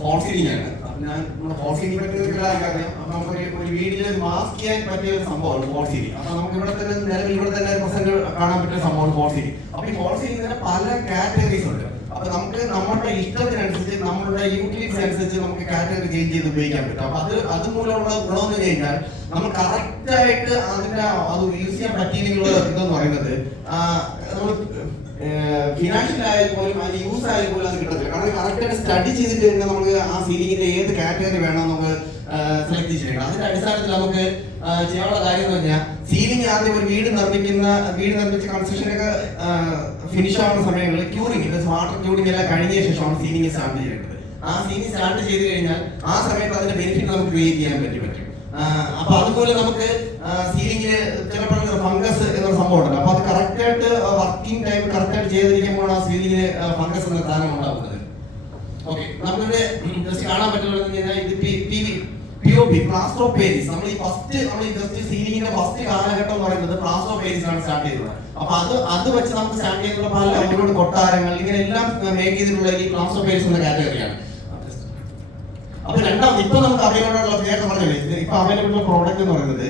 Fall ceiling ആണ്. ഞാൻ fall ceiling പറ്റിയ അറിയാം. അപ്പൊ നമുക്കൊരു വീട്ടിൽ മാസ്ക് ചെയ്യാൻ പറ്റിയ ഒരു സംഭവമാണ് ഫോൾ സീലിംഗ്. അപ്പൊ നമുക്ക് ഇവിടെ തന്നെ നിലവിൽ ഇവിടെ തന്നെ പ്രസന്റ് കാണാൻ പറ്റിയ സംഭവമാണ് ഫോൾ സീലിംഗ്. അപ്പൊ ഈ ഫോൾ സീലിംഗ് തന്നെ പല കാറ്റഗറീസ് ഉണ്ട്. അപ്പൊ നമുക്ക് നമ്മുടെ ഇഷ്ടത്തിനനുസരിച്ച് നമ്മുടെ യൂട്ടിലിറ്റീസ് അനുസരിച്ച് നമുക്ക് കാറ്റഗറി ചേഞ്ച് ചെയ്ത് ഉപയോഗിക്കാൻ പറ്റും. അപ്പൊ അതുമൂലമുള്ള ഗുണമെന്ന് കഴിഞ്ഞാൽ നമ്മൾ കറക്റ്റ് ആയിട്ട് അത് യൂസ് ചെയ്യാൻ പറ്റിയില്ലെന്നുള്ള ഇതെന്ന് പറയുന്നത് നമ്മൾ ഫിനാൻഷ്യൽ ആയാലും പോലും അതിന് യൂസ് ആയാലും പോലും അത് കിട്ടത്തില്ല. കാരണം കറക്റ്റായിട്ട് സ്റ്റഡി ചെയ്തിട്ട് തന്നെ നമുക്ക് ആ സീലിംഗിന്റെ ഏത് കാറ്റഗറി വേണം നമുക്ക് സെലക്ട് ചെയ്യണം. അതിന്റെ അടിസ്ഥാനത്തിൽ നമുക്ക് ചെയ്യാനുള്ള കാര്യം എന്ന് പറഞ്ഞാൽ സീലിംഗ് ആദ്യം ഒരു വീട് നിർമ്മിച്ച കൺസ്ട്രക്ഷനൊക്കെ ഫിനിഷ് ആവുന്ന സമയങ്ങളിൽ ക്യൂറിംഗ് വാട്ടർ ക്യൂറിംഗ് എല്ലാം കഴിഞ്ഞ ശേഷമാണ് സീലിംഗ് സ്റ്റാർട്ട് ചെയ്യേണ്ടത്. ആ സീലിംഗ് സ്റ്റാർട്ട് ചെയ്ത് കഴിഞ്ഞാൽ ആ സമയത്ത് അതിന്റെ ബെനിഫിറ്റ് നമുക്ക് ക്രിയേറ്റ് ചെയ്യാൻ പറ്റും. അപ്പൊ അതുപോലെ നമുക്ക് സീലിംഗിന് ചിലപ്പോൾ ഫംഗസ് എന്നൊരു സംഭവം ഉണ്ട്. അപ്പൊ അത് കറക്റ്റ് ആയിട്ട് വർക്കിംഗ് ടൈം കറക്റ്റ് ആയിട്ട് ചെയ്തിരിക്കുമ്പോൾ ആ സീലിംഗിന് ഫംഗസ് എന്ന സാധനം ഉണ്ടാവുന്നത്. ഓക്കെ, നമുക്കിവിടെ ജസ്റ്റ് കാണാൻ പറ്റുന്നത് ഇത് POP പ്ലാസ്റ്റർ ഓഫ് പാരീസ്. നമ്മൾ ഈ ജസ്റ്റ് സീലിംഗിന്റെ ഫസ്റ്റ് കാലഘട്ടം എന്ന് പറയുന്നത് പ്ലാസ്റ്റർ ഓഫ് പാരീസ് ആണ് സ്റ്റാർട്ട് ചെയ്തത്. അപ്പൊ അത് വെച്ച് നമുക്ക് സ്റ്റാർട്ട് ചെയ്തിട്ടുള്ള പല അവരോട് കൊട്ടാരങ്ങൾ ഇങ്ങനെ എല്ലാം മേക്ക് ചെയ്തിട്ടുള്ള ഈ പ്ലാസ്റ്റർ ഓഫ് പാരീസ് എന്ന കാറ്റഗറിയാണ്. അപ്പൊ രണ്ടാമത് ഇപ്പൊ നമുക്ക് അവൈലബിൾ നേരത്തെ പറഞ്ഞത് ഇപ്പൊ അവൈലബിൾ പ്രോഡക്റ്റ് എന്ന് പറയുന്നത്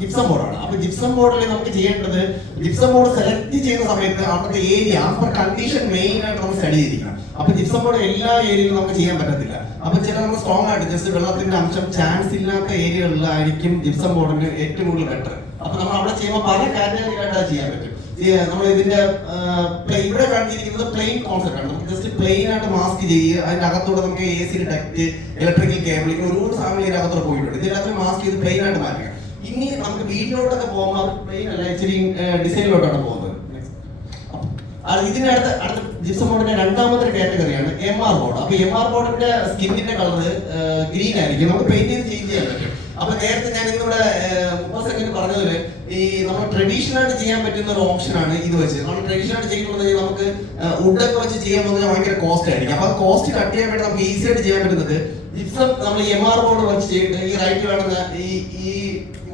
ജിപ്സം ബോർഡാണ്. അപ്പൊ ജിപ്സം ബോർഡിൽ നമുക്ക് ചെയ്യേണ്ടത് ജിപ്സം ബോർഡ് സെലക്ട് ചെയ്യുന്ന സമയത്ത് അവിടുത്തെ ഏരിയ ആഫ്റ്റർ കണ്ടീഷൻ മെയിൻ ആയിട്ട് നമ്മൾ സ്റ്റഡി ചെയ്തിരിക്കണം. അപ്പൊ ജിപ്സം ബോർഡ് എല്ലാ ഏരിയയിലും നമുക്ക് ചെയ്യാൻ പറ്റത്തില്ല. അപ്പൊ ചില നമുക്ക് സ്ട്രോങ് ആയിട്ട് ജസ്റ്റ് വെള്ളത്തിന്റെ അംശം ചാൻസ് ഇല്ലാത്ത ഏരിയകളിലായിരിക്കും ജിപ്സം ബോർഡിന് ഏറ്റവും കൂടുതൽ ബെറ്റർ. അപ്പൊ നമ്മൾ അവിടെ ചെയ്യുമ്പോൾ പല കാറ്റഗറിയിലായിട്ട് ചെയ്യാൻ പറ്റും. നമ്മൾ ഇതിന്റെ ഇവിടെ കണ്ടിരിക്കുന്നത് പ്ലെയിൻ കോൺസെപ്റ്റ് ആണ്. നമുക്ക് ജസ്റ്റ് പ്ലെയിൻ ആയിട്ട് മാസ്ക് ചെയ്യുക, അതിന്റെ അകത്തൂടെ നമുക്ക് AC ഡക്റ്റ്, ഇലക്ട്രിക്കൽ കേബിൾ, ഇങ്ങനെ ഒരുപാട് സാധനം ഇതിന്റെ അകത്തോടെ പോയിട്ടുണ്ട്. ഇതിനകത്ത് മാസ്ക് ചെയ്ത് പ്ലെയിൻ ആയിട്ട് മാറ്റുക. ഇനി നമുക്ക് വീട്ടിലോട്ടൊക്കെ പോകുമ്പോൾ പ്ലെയിൻ അല്ല, ഇച്ചിരി ഡിസൈനിലോട്ടാണ് പോകുന്നത്. ഇതിന്റെ അടുത്ത ജിപ്സം ബോർഡിന്റെ രണ്ടാമത്തെ കാറ്റഗറിയാണ് MR ബോർഡ്. അപ്പൊ MR ബോർഡിന്റെ സ്കിന്നിന്റെ കളർ ഗ്രീൻ ആയിരിക്കും. നമുക്ക് പെയിന്റ് ചെയ്ത് ചേഞ്ച് ചെയ്യാൻ പറ്റും. അപ്പൊ നേരത്തെ ഞാൻ ഇന്നിവിടെ 30 സെക്കൻഡ് പറഞ്ഞതില് ഈ നമ്മൾ ട്രഡീഷണൽ ആയിട്ട് ചെയ്യാൻ പറ്റുന്ന ഒരു ഓപ്ഷൻ ആണ് ഇത് വെച്ച്. നമ്മൾ ട്രഡീഷണൽ ആയിട്ട് ചെയ്യുന്നത് നമുക്ക് വുഡൊക്കെ വെച്ച് ചെയ്യാൻ പോകുന്നത് ഭയങ്കര കോസ്റ്റ് ആയിരിക്കും. അപ്പൊ കോസ്റ്റ് കട്ട് ചെയ്യാൻ വേണ്ടി നമുക്ക് ഈസി ആയിട്ട് ചെയ്യാൻ പറ്റുന്നത് ജിപ്സം നമ്മൾ MR ബോർഡ് വെച്ച് ചെയ്തിട്ട് ഈ റൈറ്റ് കാണുന്ന ഈ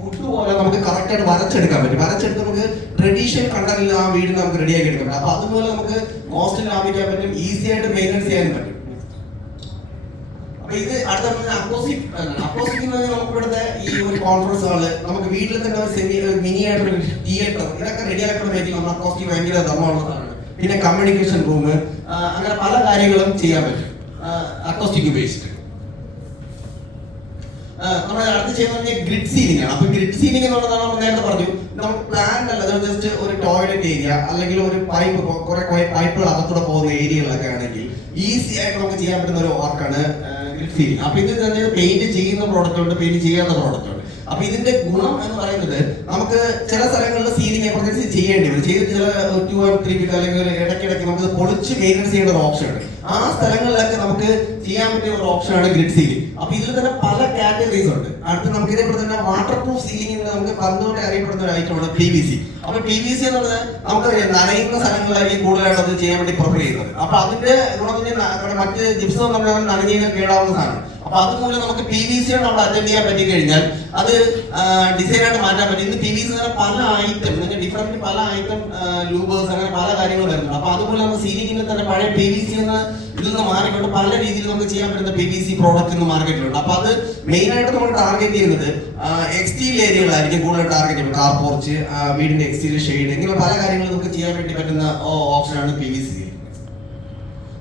വുഡ് പോലെ നമുക്ക് കറക്റ്റ് ആയിട്ട് വരച്ചെടുക്കാൻ പറ്റും. വരച്ചെടുത്ത് നമുക്ക് ട്രഡീഷണൽ കണ്ടറിൽ ആ വീട് നമുക്ക് റെഡിയാക്കി എടുക്കാൻ പറ്റും. അപ്പൊ അതുപോലെ നമുക്ക് കോസ്റ്റ് ലാഭിക്കാൻ പറ്റും, ഈസി ആയിട്ട് മെയിൻ്റെനൻസ് ചെയ്യാനും പറ്റും. ഇത് അടുത്ത അക്കോസ്റ്റിക് എന്ന് പറഞ്ഞാൽ നമുക്ക് ഇവിടുത്തെ ഈ ഒരു കോൺഫറൻസ് ഹാള്, നമുക്ക് വീട്ടിൽ തന്നെ ഒരു മിനി ആയിട്ടുള്ള തിയേറ്റർ, ഇതൊക്കെ റെഡി ആക്കുന്ന വേണ്ടി നമ്മൾ അക്കോസ്റ്റിക് ഭയങ്കര ധർമ്മമുള്ളതാണ്. പിന്നെ കമ്മ്യൂണിക്കേഷൻ റൂം, അങ്ങനെ പല കാര്യങ്ങളും ചെയ്യാൻ പറ്റും അക്കോസ്റ്റിക് ഉപയോഗിച്ചിട്ട്. നമ്മൾ അടുത്ത് ചെയ്യുന്നത് ഗ്രിഡ് സീലിംഗ് ആണ്. അപ്പൊ ഗ്രിഡ് സീലിംഗ് എന്നുള്ളതാണ് നമ്മൾ നേരത്തെ പറഞ്ഞു. നമുക്ക് പ്ലാൻ അല്ല, ജസ്റ്റ് ഒരു ടോയ്ലറ്റ് ഏരിയ അല്ലെങ്കിൽ ഒരു കുറെ പൈപ്പുകൾ അകത്തൂടെ പോകുന്ന ഏരിയകളൊക്കെ ആണെങ്കിൽ ഈസി ആയിട്ട് നമുക്ക് ചെയ്യാൻ പറ്റുന്ന ഒരു വർക്കാണ് ഗ്രിഡ് സീലിംഗ്. അപ്പൊ ഇത് തന്നെ പെയിന്റ് ചെയ്യുന്ന പ്രോഡക്റ്റ് ഉണ്ട്, പെയിന്റ് ചെയ്യാത്ത പ്രോഡക്റ്റ് ഉണ്ട്. അപ്പൊ ഇതിന്റെ ഗുണം എന്ന് പറയുന്നത് നമുക്ക് ചില സ്ഥലങ്ങളിൽ സീലിംഗ് എമർജൻസി ചെയ്യേണ്ടി വരും. ചെയ്തിട്ട് ചില 2 or 3 ഫീറ്റ് അല്ലെങ്കിൽ ഇടയ്ക്കിടയ്ക്ക് നമുക്ക് പൊളിച്ച് മെയിൻ്റെനൻസ് ചെയ്യേണ്ട ഒരു ഓപ്ഷൻ ഉണ്ട്. ആ സ്ഥലങ്ങളിലൊക്കെ നമുക്ക് ചെയ്യാൻ പറ്റിയ ഒരു ഓപ്ഷനാണ് ഗ്രിഡ് സീലിംഗ്. അപ്പൊ ഇതിൽ തന്നെ പല കാറ്റഗറീസ് ഉണ്ട്. അടുത്ത് നമുക്ക് ഇതേപോലെ തന്നെ വാട്ടർ പ്രൂഫ് സീലിംഗ് നമുക്ക് പണ്ടുകൊണ്ട് അറിയപ്പെടുന്ന ഒരു ഐറ്റമാണ് PVC. അപ്പൊ PVC എന്നുള്ളത് നമുക്ക് നനയുന്ന സ്ഥലങ്ങളിലായിരിക്കും കൂടുതലായിട്ട് അത് ചെയ്യാൻ വേണ്ടി പ്രിഫർ ചെയ്യുന്നത്. അപ്പൊ അതിന്റെ ഗുണം മറ്റ് ജിപ്സം നമ്മൾ നനഞ്ഞു കഴിഞ്ഞാൽ കേടാവുന്ന സാധനം. അപ്പൊ അതുമൂലം നമുക്ക് PVC നമ്മൾ അറ്റൻഡ് ചെയ്യാൻ പറ്റി കഴിഞ്ഞാൽ അത് ഡിസൈനായിട്ട് മാറ്റാൻ പറ്റും. ഇന്ന് PVC പല ഐറ്റം ഡിഫറെന്റ് പല ഐറ്റം ലൂബേഴ്സ് അങ്ങനെ പല കാര്യങ്ങൾ വരുന്നുണ്ട്. അപ്പൊ അതുപോലെ നമ്മൾ സീലിംഗിൽ തന്നെ പഴയ PVC ഇതിൽ നിന്ന് മാറിക്കൊണ്ട് പല രീതിയിൽ നമുക്ക് ചെയ്യാൻ പറ്റുന്ന PVC പ്രോഡക്റ്റ് ഇന്ന് മാർക്കറ്റിലുണ്ട്. അപ്പൊ അത് മെയിൻ ആയിട്ട് നമ്മൾ ടാർഗറ്റ് ചെയ്യുന്നത് എക്സ്റ്റീരിയൽ ഏരിയകളായിരിക്കും കൂടുതൽ ടാർഗറ്റ് ചെയ്യുന്നത്. കാർ പോർച്ച്, വീടിന്റെ എക്സ്റ്റീരിയൽ ഷെയ്ഡ്, ഇങ്ങനെ പല കാര്യങ്ങളും നമുക്ക് ചെയ്യാൻ വേണ്ടി പറ്റുന്ന ഓപ്ഷനാണ് PVC.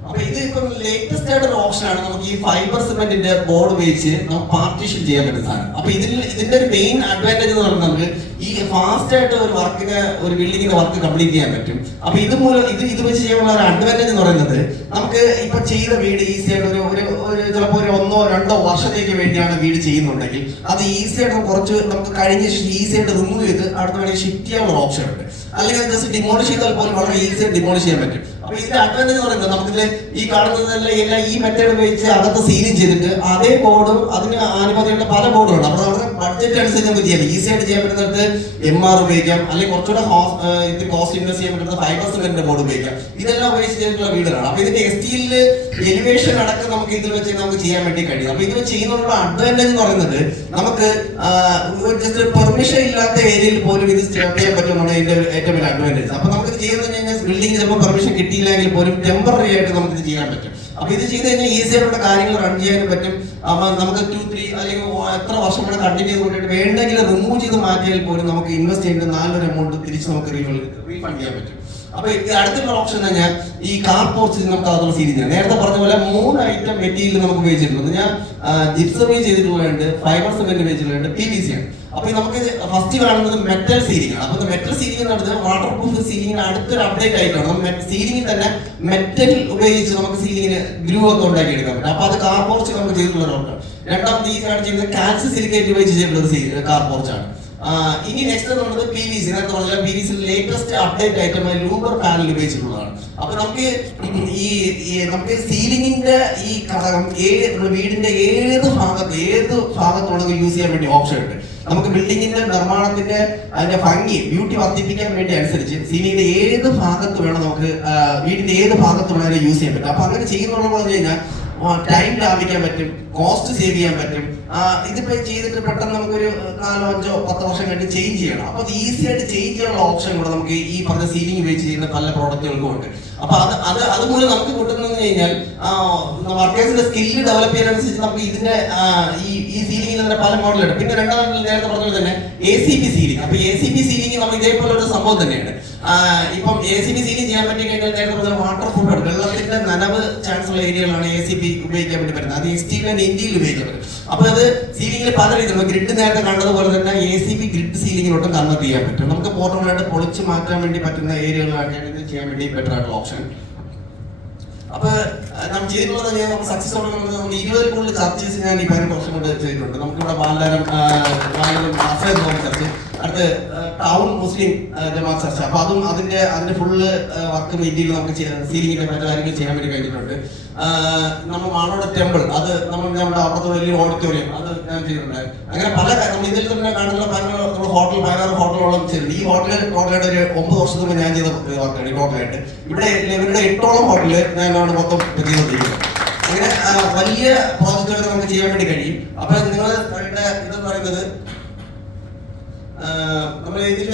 അപ്പൊ ഇത് ഇപ്പം ലേറ്റസ്റ്റ് ആയിട്ട് ഒരു ഓപ്ഷനാണ്. നമുക്ക് ഈ ഫൈബർ സിമെന്റിന്റെ ബോർഡ് ഉപയോഗിച്ച് നമുക്ക് പാർട്ടീഷൻ ചെയ്യാൻ പറ്റുന്ന സാധനം. അപ്പൊ ഇതിന്റെ ഒരു മെയിൻ അഡ്വാൻറ്റേജ് എന്ന് പറയുന്നത് നമുക്ക് ഈ ഫാസ്റ്റ് ആയിട്ട് ഒരു ബിൽഡിങ്ങിന്റെ വർക്ക് കംപ്ലീറ്റ് ചെയ്യാൻ പറ്റും. അപ്പൊ ഇത് വെച്ച് ചെയ്യാനുള്ള ഒരു അഡ്വാൻറ്റേജ് എന്ന് പറയുന്നത് നമുക്ക് ഇപ്പൊ ചെയ്ത വീട് ഈസി ആയിട്ട് ചിലപ്പോൾ ഒരു 1-2 വർഷത്തേക്ക് വേണ്ടിയാണ് വീട് ചെയ്യുന്നുണ്ടെങ്കിൽ അത് ഈസി ആയിട്ട് നമുക്ക് കഴിഞ്ഞ് ഈസി ആയിട്ട് റിമൂവ് ചെയ്ത് അടുത്ത വേണമെങ്കിൽ ഷിഫ്റ്റ് ചെയ്യാനുള്ള ഓപ്ഷൻ ഉണ്ട്. അല്ലെങ്കിൽ ജസ്റ്റ് ഡിമോളിഷ് ചെയ്താൽ പോലും വളരെ ഈസി ആയിട്ട് ഡിമോളിഷ് ചെയ്യാൻ പറ്റും. അപ്പൊ ഇതിന്റെ അഡ്വാൻറ്റേജ് എന്ന് പറയുന്നത് നമുക്കിത് ഈ കാണുന്നതെല്ലാം ഈ മെത്തേഡ് ഉപയോഗിച്ച് അകത്ത് സീലിംഗ് ചെയ്തിട്ട് അതേ ബോർഡും അതിന് അനുമതിയുള്ള പല ബോർഡുകളുണ്ട്. അപ്പൊ നമ്മുടെ ബഡ്ജറ്റ് അനുസരിച്ച് നമുക്ക് ചെയ്യാം. ഈസി ആയിട്ട് ചെയ്യാൻ പറ്റുന്നിടത്ത് MR ഉപയോഗിക്കാം, അല്ലെങ്കിൽ കുറച്ചുകൂടെ കോസ്റ്റ് ഇൻവെസ്റ്റ് ചെയ്യാൻ പറ്റുന്ന ഫൈബർ സിമെന്റിന്റെ ബോർഡ് ഉപയോഗിക്കാം. ഇതെല്ലാം ഉപയോഗിച്ച് ചെയ്തിട്ടുള്ള വീടുകളാണ്. അപ്പൊ ഇതിന്റെ എസ്റ്റീലില് എലിവേഷൻ അടക്കം നമുക്ക് ഇതിൽ വെച്ച് നമുക്ക് ചെയ്യാൻ വേണ്ടി കഴിയും. അപ്പൊ ഇത് ചെയ്യുന്നതിനുള്ള അഡ്വാൻറ്റേജ് എന്ന് പറയുന്നത് നമുക്ക് ജസ്റ്റ് പെർമിഷൻ ഇല്ലാത്ത ഏരിയയിൽ പോലും ഇത് ചെയ്യാൻ പറ്റുമെന്നാണ് ഇതിന്റെ ഏറ്റവും വലിയ അഡ്വാൻറ്റേജ്. അപ്പൊ നമുക്ക് ചെയ്യുന്നത് ബിൽഡിംഗ് ചിലപ്പോൾ പെർമിഷൻ കിട്ടിയില്ലെങ്കിൽ പോലും ടെമ്പററി ആയിട്ട് നമുക്ക് ഇത് ചെയ്യാൻ പറ്റും. അപ്പൊ ഇത് ചെയ്ത് കഴിഞ്ഞാൽ ഈസി ആയിട്ടുള്ള കാര്യങ്ങൾ റൺ ചെയ്യാനും പറ്റും. അപ്പൊ നമുക്ക് 2-3 അല്ലെങ്കിൽ എത്ര വർഷം കൂടെ കണ്ടിന്യൂ ചെയ്ത് കൊണ്ടിട്ട് വേണ്ടെങ്കിൽ റിമൂവ് ചെയ്ത് മാറ്റിയാൽ പോലും നമുക്ക് ഇൻവെസ്റ്റ് ചെയ്യുന്ന നല്ലൊരു എമൗണ്ട് തിരിച്ച് നമുക്ക് റീഫണ്ട് ചെയ്യാൻ പറ്റും. അപ്പൊ അടുത്തുള്ള ഓപ്ഷൻ തന്നെ ഈ കാർ പോർച്ച് നമുക്ക് അതുള്ള സീരീസ് ആണ്. നേരത്തെ പറഞ്ഞ പോലെ 3 ഐറ്റം മെറ്റീരിയൽ നമുക്ക് ഉപയോഗിച്ചിട്ടുണ്ട്. ഞാൻ ജിപ്സം ചെയ്തിട്ടുള്ളതുണ്ട്, ഫൈബർ സിമെന്റ് ഉപയോഗിച്ചിട്ടുണ്ട്, PVC ആണ്. അപ്പൊ നമുക്ക് ഫസ്റ്റ് കാണുന്നത് മെറ്റൽ സീലിംഗ് ആണ്. അപ്പൊ മെറ്റൽ സീലിംഗ് എന്ന് പറയുന്നത് വാട്ടർ പ്രൂഫ് സീലിംഗിന് അടുത്തൊരു അപ്ഡേറ്റ് ആയിട്ടാണ്. സീലിംഗിൽ തന്നെ മെറ്റൽ ഉപയോഗിച്ച് നമുക്ക് സീലിംഗിന് ഗ്രൂ ഒക്കെ ഉണ്ടാക്കി എടുക്കാൻ പറ്റും. അപ്പൊ അത് കാർ പോർച്ച് നമുക്ക് ചെയ്തിട്ടുള്ള ഒരു ഓപ്ഷൻ. രണ്ടാമത് ഈ ചെയ്യുന്നത് കാൽസ്യം സിലിക്കേറ്റ് ഉപയോഗിച്ച് ചെയ്തിട്ടുള്ള ഒരു കാർ പോർച്ചാണ്. ഇനി നെക്സ്റ്റ് എന്നുള്ളത് PVC. നേരത്തെ പറഞ്ഞാൽ PVC ലേറ്റസ്റ്റ് അപ്ഡേറ്റ് ഐറ്റം ലൂബർ പാനൽ ഉപയോഗിച്ചിട്ടുള്ളതാണ്. അപ്പൊ നമുക്ക് നമുക്ക് സീലിംഗിന്റെ ഈ ഘടകം വീടിന്റെ ഏത് ഭാഗത്തുണ്ടെങ്കിൽ യൂസ് ചെയ്യാൻ വേണ്ടി ഓപ്ഷൻ ഉണ്ട്. നമുക്ക് ബിൽഡിങ്ങിന്റെ നിർമ്മാണത്തിന്റെ അതിന്റെ ഭംഗി ബ്യൂട്ടി വർദ്ധിപ്പിക്കാൻ വേണ്ടി അനുസരിച്ച് സീലിംഗിന്റെ ഏത് ഭാഗത്ത് വേണം നമുക്ക് വീടിന്റെ ഏത് ഭാഗത്ത് വേണമെങ്കിലും യൂസ് ചെയ്യാൻ പറ്റും. അപ്പൊ അങ്ങനെ ചെയ്യുന്നുള്ളത് പറഞ്ഞു കഴിഞ്ഞാൽ ടൈം ലാഭിക്കാൻ പറ്റും, കോസ്റ്റ് സേവ് ചെയ്യാൻ പറ്റും. ഇതിപ്പോ ചെയ്തിട്ട് പെട്ടെന്ന് നമുക്കൊരു 4-5-10 വർഷം കഴിഞ്ഞ് ചേഞ്ച് ചെയ്യണം. അപ്പൊ അത് ഈസി ആയിട്ട് ചേഞ്ച് ചെയ്യാനുള്ള ഓപ്ഷൻ കൂടെ നമുക്ക് ഈ പറഞ്ഞ സീലിംഗ് ഉപയോഗിച്ച് ചെയ്യുന്ന പല പ്രോഡക്റ്റുകൾക്കും ഉണ്ട്. അപ്പൊ അതുമൂലം നമുക്ക് കിട്ടുന്നതെന്ന് കഴിഞ്ഞാൽ വർക്കേഴ്സിന്റെ സ്കില്ല് ഡെവലപ്പ് ചെയ്യാനനുസരിച്ച് നമുക്ക് ഇതിന്റെ ഈ സീലിംഗിൽ തന്നെ പല മോഡലുണ്ട്. പിന്നെ രണ്ടാമത് നേരത്തെ പറഞ്ഞ തന്നെ ACP സീലിംഗ്. അപ്പൊ ACP സീലിംഗ് നമ്മൾ ഇതേപോലെ ഒരു സംഭവം തന്നെയാണ്. ഇപ്പം ACP സീലിംഗ് ചെയ്യാൻ പറ്റി കഴിഞ്ഞാൽ നേരത്തെ പറഞ്ഞ വാട്ടർ പ്രൂഫ് വെള്ളത്തിന്റെ നനവ് ചാൻസ് ഉള്ള ഏരിയകളാണ് ACP ഉപയോഗിക്കാൻ വേണ്ടി പറ്റുന്നത്. അത് എക്സ്റ്റീരിയർ ഇന്ത്യയിൽ ഉപയോഗിക്കാൻ പറ്റും. അപ്പൊ അത് സീലിംഗിൽ പല രീതിയിൽ ഗ്രിഡ് നേരത്തെ കണ്ടതുപോലെ തന്നെ ACP ഗ്രിഡ് സീലിംഗിലോട്ടും കൺവേർട്ട് ചെയ്യാൻ പറ്റും. നമുക്ക് പോർട്ടബിളായിട്ട് പൊളിച്ച് മാറ്റാൻ വേണ്ടി പറ്റുന്ന ഏരിയകളാണ് ഇത് ചെയ്യാൻ വേണ്ടി ബെറ്റർ ആയിട്ടുള്ള ഓപ്ഷൻ. അപ്പൊ നമ്മൾ ചെയ്തിട്ടുള്ളത് സക്സസ് ആവുന്നത് 20 കൂടുതൽ ചർച്ചേഴ്സ് ഞാൻ ഈ 15 വർഷം കൊണ്ട് ചെയ്തിട്ടുണ്ട്. നമുക്കിവിടെ ബാലരം ചർച്ച, അടുത്ത് ടൗൺ മുസ്ലിം ജമാഅത്ത് ചർച്ച. അപ്പൊ അതും അതിന്റെ ഫുള്ള് വർക്ക് മെറ്റീരിയൽ നമുക്ക് സീലിംഗിന്റെ മറ്റു കാര്യങ്ങൾ ചെയ്യാൻ വേണ്ടി കഴിഞ്ഞിട്ടുണ്ട്. നമ്മൾ മാണോട് ടെമ്പിൾ, അത് നമ്മുടെ അവിടുത്തെ വലിയ ഓഡിറ്റോറിയം, അത് ഞാൻ ചെയ്തിട്ടുണ്ട്. അങ്ങനെ പല നമ്മൾ ഇതിൽ തന്നെ കാണുന്ന നമ്മൾ ഹോട്ടൽ 16 ഹോട്ടലോളം ചെയ്തിട്ടുണ്ട്. ഈ ടോട്ടലായിട്ട് ഒരു 9 വർഷത്തിന് മുമ്പ് ഞാൻ ചെയ്ത വർക്കാണ് ടോട്ടലായിട്ട്. ഇവിടെ ഇവരുടെ 8ഓളം ഹോട്ടല് ഞാനാണ് മൊത്തം ചെയ്തുകൊണ്ടിരിക്കുന്നത്. അങ്ങനെ വലിയ പ്രോജക്റ്റുകൾ നമുക്ക് ചെയ്യാൻ വേണ്ടി കഴിയും. അപ്പൊ നിങ്ങൾ ഇത് പറയുന്നത് നമ്മൾ ഇതിൽ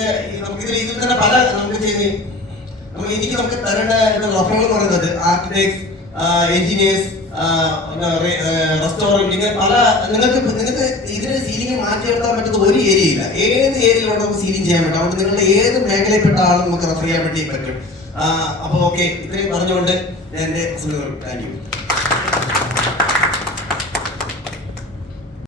തന്നെ പല നമുക്ക് നമുക്ക് തരേണ്ട റഫറൽ എന്ന് പറയുന്നത് ആർക്കിടെക്ട്സ്, എഞ്ചിനീയേഴ്സ്, റെസ്റ്റോറന്റ്, ഇങ്ങനെ പല നിങ്ങൾക്ക് ഇതിന് സീലിംഗ് മാറ്റിയെടുക്കാൻ പറ്റുന്ന ഒരു ഏരിയ ഇല്ല. ഏത് ഏരിയയിലോട്ട് നമുക്ക് സീലിംഗ് ചെയ്യാൻ പറ്റും. അതുകൊണ്ട് നിങ്ങളുടെ ഏത് മേഖലയിൽപ്പെട്ട ആളും നമുക്ക് റെഫർ ചെയ്യാൻ വേണ്ടി പറ്റും. അപ്പോൾ ഓക്കെ, ഇത്രയും പറഞ്ഞുകൊണ്ട് ഞാൻ എൻ്റെ താങ്ക് യു.